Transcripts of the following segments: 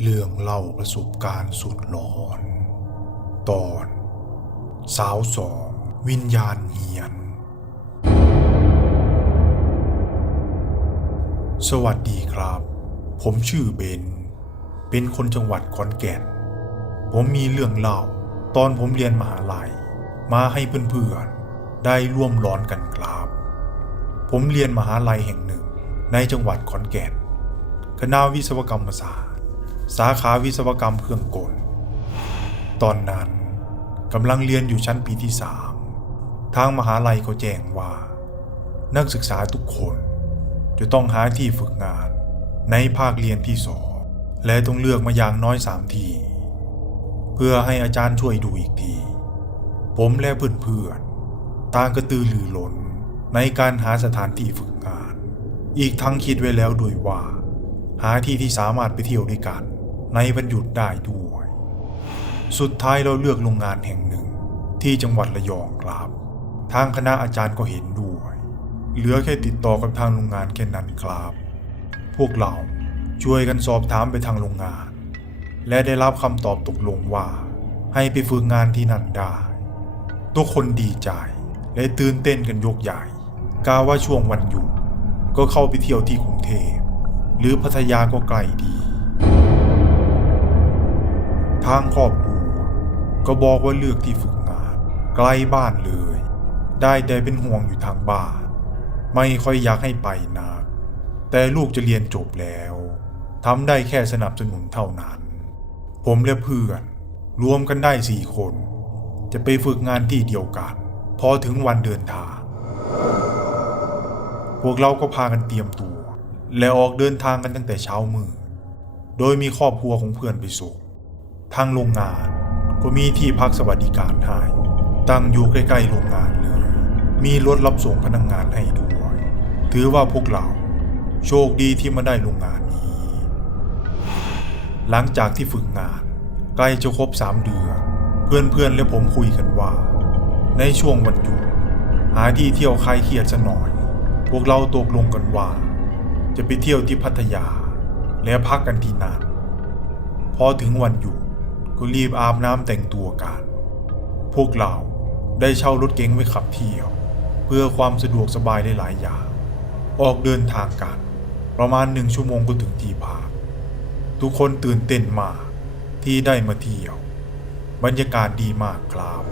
เรื่องเล่าประสบการณ์สุดหลอน ตอน สาวสองวิญญาณเฮียน สวัสดีครับ ผมชื่อเบน เป็นคนจังหวัดขอนแก่น ผมมีเรื่องเล่าตอนผมเรียนมหาลัย มาให้เพื่อนๆ ได้ร่วมร้อนกันครับ ผมเรียนมหาลัยแห่งหนึ่งในจังหวัดขอนแก่น คณะวิศวกรรมศาสตร์ สาขาวิศวกรรมเครื่องกล ตอนนั้นกำลังเรียนอยู่ชั้นปีที่สามทางมหาลัยเขาแจ้งว่า นักศึกษาทุกคนจะต้องหาที่ฝึกงานในภาคเรียนที่สองและต้องเลือกมาอย่างน้อยสามที่ เพื่อให้อาจารย์ช่วยดูอีกที ผมและเพื่อนๆต่างกระตือรือร้นในการหาสถานที่ฝึกงาน อีกทั้งคิดไว้แล้วด้วยว่า หาที่ที่สามารถไปเที่ยวด้วยกัน ในวันหยุดได้ด้วย สุดท้ายเราเลือกโรงงานแห่งหนึ่งที่จังหวัดระยองครับ ทางคณะอาจารย์ก็เห็นด้วย เหลือแค่ติดต่อกับทางโรงงานแค่นั้นครับ พวกเราช่วยกันสอบถามไปทางโรงงาน และได้รับคำตอบตกลงว่า ให้ไปฝึกงานที่นั่นได้ทุกคนดีใจและตื่นเต้นกันยกใหญ่กาว่าช่วงวันหยุดก็เข้าไปเที่ยวที่กรุงเทพหรือพัทยาก็ไกลดีางครอบครัวก็บอกว่าเลือกที่ฝึกงาน ไกลบ้านเลย ได้แต่เป็นห่วงอยู่ทางบ้าน ไม่ค่อยอยากให้ไปนัก แต่ลูกจะเรียนจบแล้วทำได้แค่สนับสนุนเท่านั้น ผมและเพื่อน รวมกันได้สี่คน จะไปฝึกงานที่เดียวกัน พอถึงวันเดินทาง พวกเราก็พากันเตรียมตัว และออกเดินทางกันตั้งแต่เช้ามืดโดยมีครอบครัวของเพื่อนไปส่ง ทางโรงงานก็มีที่พักสวัสดิการให้ตั้งอยู่ใกล้ๆโรงงานเลย มีรถรับส่งพนักงงานให้ด้วย ถือว่าพวกเราโชคดีที่มาได้โรงงานนี้ หลังจากที่ฝึกงาน ใกล้จะครบสามเดือน เพื่อนๆและผมคุยกันว่า ในช่วงวันหยุดหาที่เที่ยวคลายเครียดสัหน่อย พวกเราตกลงกันว่า จะไปเที่ยวที่พัทยา และพักกันที่นั่นพอถึงวันหยุด ก็รีบอาบน้ำแต่งตัวกัน พวกเราได้เช่ารถเก๋งไว้ขับเที่ยว เพื่อความสะดวกสบายได้หลายอย่าง ออกเดินทางกัน ประมาณหนึ่งชั่วโมงก็ถึงที่พักทุกคนตื่นเต้นมากที่ได้มาเที่ยว บรรยากาศดีมากครับ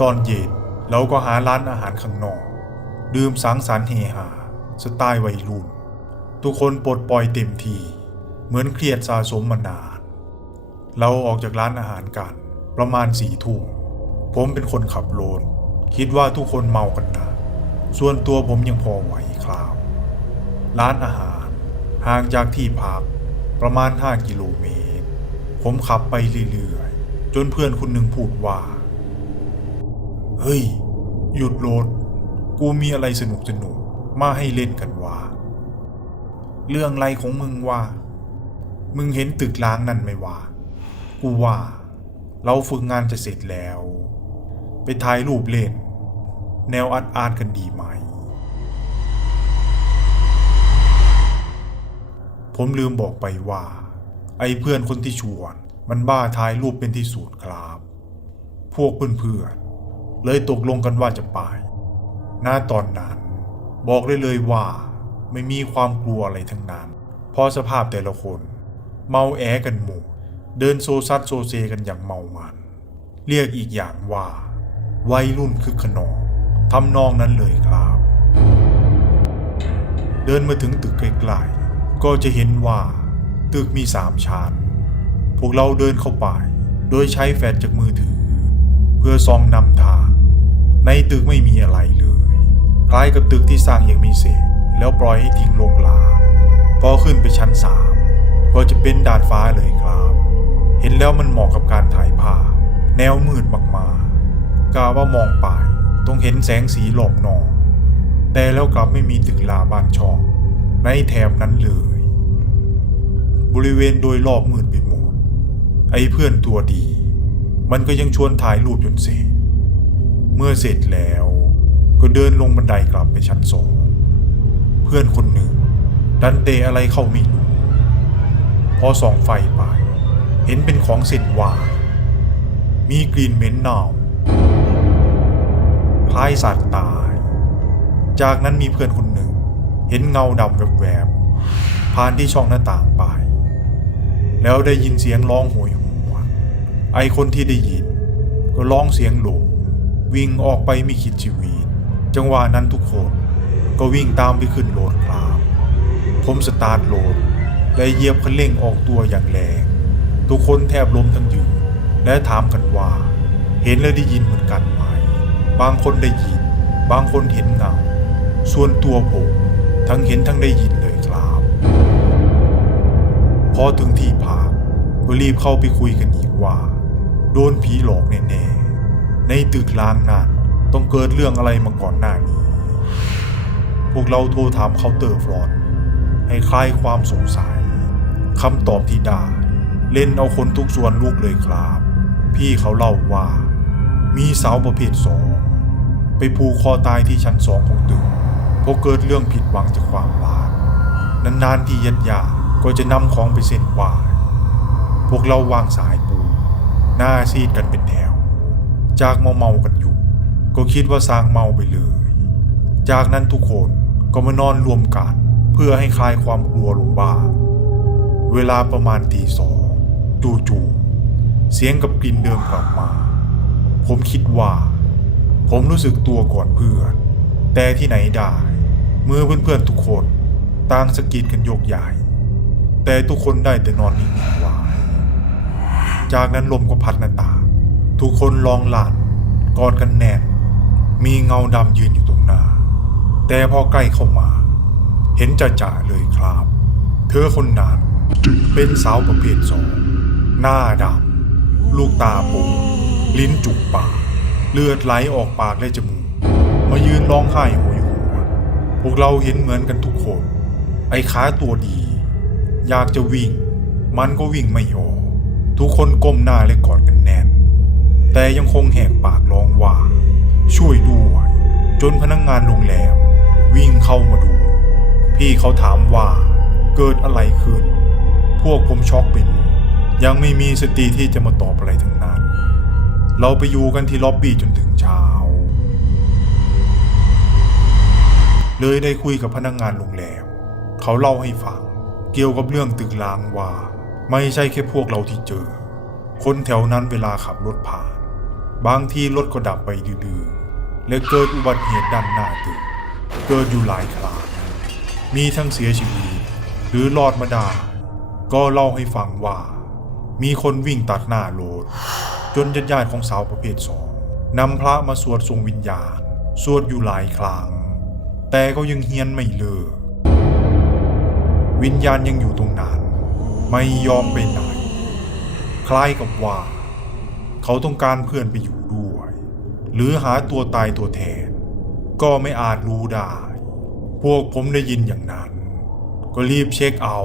ตอนเย็นเราก็หาร้านอาหารข้างนอก ดื่มสังสรรค์เฮฮาสไตล์วัยรุ่น ทุกคนปลดปล่อยเต็มทีเหมือนเครียดสะสมมานาน เราออกจากร้านอาหารกัน ประมาณสี่ทุ่มผมเป็นคนขับรถคิดว่าทุกคนเมากันนะส่วนตัวผมยังพอไหวครับร้านอาหาร ห่างจากที่พัก ประมาณ 5 กิโลเมตร ผมขับไปเรื่อยๆ จนเพื่อนคนหนึ่งพูดว่า เฮ้ย หยุดรถกูมีอะไรสนุกสนุกๆมาให้เล่นกันว่า เรื่องไรของมึงว่า มึงเห็นตึกล้างนั่นไหมวะ กูว่า เราฝึกงานจะเสร็จแล้ว ไปถ่ายรูปเล่น แนวอาร์ตอาร์ตกันดีไหม ผมลืมบอกไปว่า ไอ้เพื่อนคนที่ชวน มันบ้าถ่ายรูปเป็นที่สุดครับ พวกเพื่อนๆเลยตกลงกันว่าจะไปหน้าตอนนั้นบอกได้เลยว่า ไม่มีความกลัวอะไรทั้งนั้น เพราะสภาพแต่ละคน เมาแอกันหมด เดินโซซัดโซเซกันอย่างเมามัน เรียกอีกอย่างว่าวัยรุ่นคึกขนองทำนองนั้นเลยครับ เดินมาถึงตึกไกลๆก็จะเห็นว่า ตึกมีสามชั้น พวกเราเดินเข้าไป โดยใช้แฟลชจากมือถือ เพื่อส่องนำทางในตึกไม่มีอะไรเลย คล้ายกับตึกที่สร้างอย่างมีเศษ แล้วปล่อยให้ทิ้งลงลางพอขึ้นไปชั้นสามก็จะเป็นดาดฟ้าเลยครับ เห็นแล้วมันเหมาะกับการถ่ายภาพแนวมืดมากๆกาว่ามองไปต้องเห็นแสงสีหลอบนอแต่แล้วกลับไม่มีตึกลาบ้านช่องในแถบนั้นเลย บริเวณโดยรอบมืดไปหมดไอ้เพื่อนตัวดี มันก็ยังชวนถ่ายรูปจนเสร็จ เมื่อเสร็จแล้วก็เดินลงบันไดกลับไปชั้นสองเพื่อนคนหนึ่งดันเตะอะไรเข้าไม่รู้พอส่องไฟไป เห็นเป็นของเส้นหวานมีกลิ่นเหม็นเน่าคล้ายสัตว์ตาย จากนั้นมีเพื่อนคนหนึ่ง เห็นเงาดำแวบๆผ่านที่ช่องหน้าต่างไป แล้วได้ยินเสียงร้องโหยหวนไอคนที่ได้ยิน ก็ร้องเสียงหลงวิ่งออกไปไม่คิดชีวิต จังหวะนั้นทุกคนก็วิ่งตามไปขึ้นโหลดครับผมสตาร์ทโหลดและเหยียบคันเร่งออกตัวอย่างแรง ทุกคนแทบล้มทั้งยืนและถามกันว่า เห็นและได้ยินเหมือนกันไหม บางคนได้ยิน บางคนเห็นเงา ส่วนตัวผมทั้งเห็นทั้งได้ยินเลยครับ พอถึงที่พักก็รีบเข้าไปคุยกันอีกว่า โดนผีหลอกแน่ๆ ในตึกล้างนั้นต้องเกิดเรื่องอะไรมาก่อนหน้านี้ พวกเราโทรถามเคาน์เตอร์ฟลอน ให้คลายความสงสัยคำตอบที่ได้ เล่นเอาคนทุกส่วนลูกเลยครับ พี่เขาเล่าว่า มีสาวประเภทสองไปผูกคอตายที่ชั้นสองของตึกเพราะเกิดเรื่องผิดหวังจากความรักนานๆที่ญาติญาก็จะนำของไปเส้นไหวพวกเราวางสายปูหน้าซีดกันเป็นแถว จากเมาเมากันอยู่ ก็คิดว่าสร้างเมาไปเลย จากนั้นทุกคนก็มานอนรวมกันเพื่อให้คลายความกลัวลงบ้างเวลาประมาณตีสอง จู่ๆเสียงกับกลิ่นเดิมกลับมา ผมคิดว่า ผมรู้สึกตัวก่อนเพื่อนแต่ที่ไหนได้ เมื่อเพื่อนๆทุกคนต่างสะกิดกันโยกใหญ่ แต่ทุกคนได้แต่นอนนิ่งๆไว้จากนั้นลมก็พัดหน้าตา ทุกคนลองหลันกอดกันแน่น มีเงาดำยืนอยู่ตรงหน้า แต่พอใกล้เข้ามา เห็นจะจ่าๆเลยครับ เธอคนนั้นเป็นสาวประเภทสอง หน้าดำลูกตาป่งลิ้นจุกปากเลือดไหลออกปากและจมูกมายืนร้องไห้โหยหวนพวกเราเห็นเหมือนกันทุกคน ไอ้ขาตัวดี อยากจะวิ่ง มันก็วิ่งไม่ออกทุกคนก้มหน้าและกอดกันแน่น แต่ยังคงแหกปากร้องว่า ช่วยด้วยจนพนักงงานโรงแรม วิ่งเข้ามาดู พี่เขาถามว่า เกิดอะไรขึ้น พวกผมช็อกไปหมด ยังไม่มีสติที่จะมาตอบอะไรทั้งนั้น เราไปอยู่กันที่ล็อบบี้จนถึงเช้า เลยได้คุยกับพนักงงานโรงแรม เขาเล่าให้ฟัง เกี่ยวกับเรื่องตึกล้างว่า ไม่ใช่แค่พวกเราที่เจอ คนแถวนั้นเวลาขับรถผ่าน บางทีรถก็ดับไปดื้อๆและเกิดอุบัติเหตุด้านหน้าตึก เกิดอยู่หลายครั้งมีทั้งเสียชีวิตหรือรอดมาได้ก็เล่าให้ฟังว่า มีคนวิ่งตัดหน้ารถจนญาติๆของสาวประเภทสองนำพระมาสวดทรงวิญญาณ สวดอยู่หลายครั้ง แต่ก็ยังเฮียนไม่เลิกวิญญาณยังอยู่ตรงนั้น ไม่ยอมไปไหน คล้ายกับว่า เขาต้องการเพื่อนไปอยู่ด้วย หรือหาตัวตายตัวแทน ก็ไม่อาจรู้ได้ พวกผมได้ยินอย่างนั้น ก็รีบเช็คเอา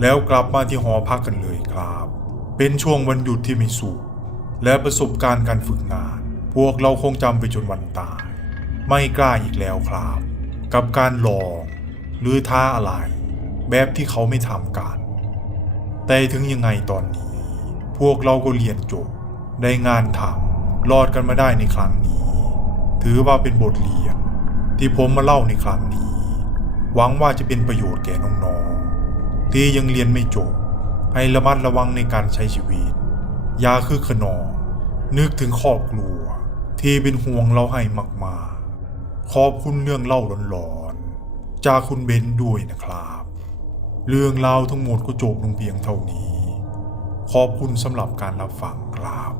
แล้วกลับมาที่หอพักกันเลยครับ เป็นช่วงวันหยุดที่ไม่สุขและประสบการณ์การฝึกงาน พวกเราคงจำไปจนวันตาย ไม่กล้าอีกแล้วครับ กับการลอง หรือท้าอะไร แบบที่เขาไม่ทำกัน แต่ถึงยังไงตอนนี้ พวกเราก็เรียนจบ ได้งานทำรอดกันมาได้ในครั้งนี้ ถือว่าเป็นบทเรียน ที่ผมมาเล่าในครั้งนี้ หวังว่าจะเป็นประโยชน์แก่น้องๆ ที่ยังเรียนไม่จบ ให้ระมัดระวังในการใช้ชีวิต ยาคือขนองนึกถึงครอบครัว ที่เป็นห่วงเราให้มากๆ ขอบคุณเรื่องเล่าหลอนๆ จากคุณเบนซ์ด้วยนะครับ เรื่องราวทั้งหมดก็จบลงเพียงเท่านี้ ขอบคุณสำหรับการรับฟังครับ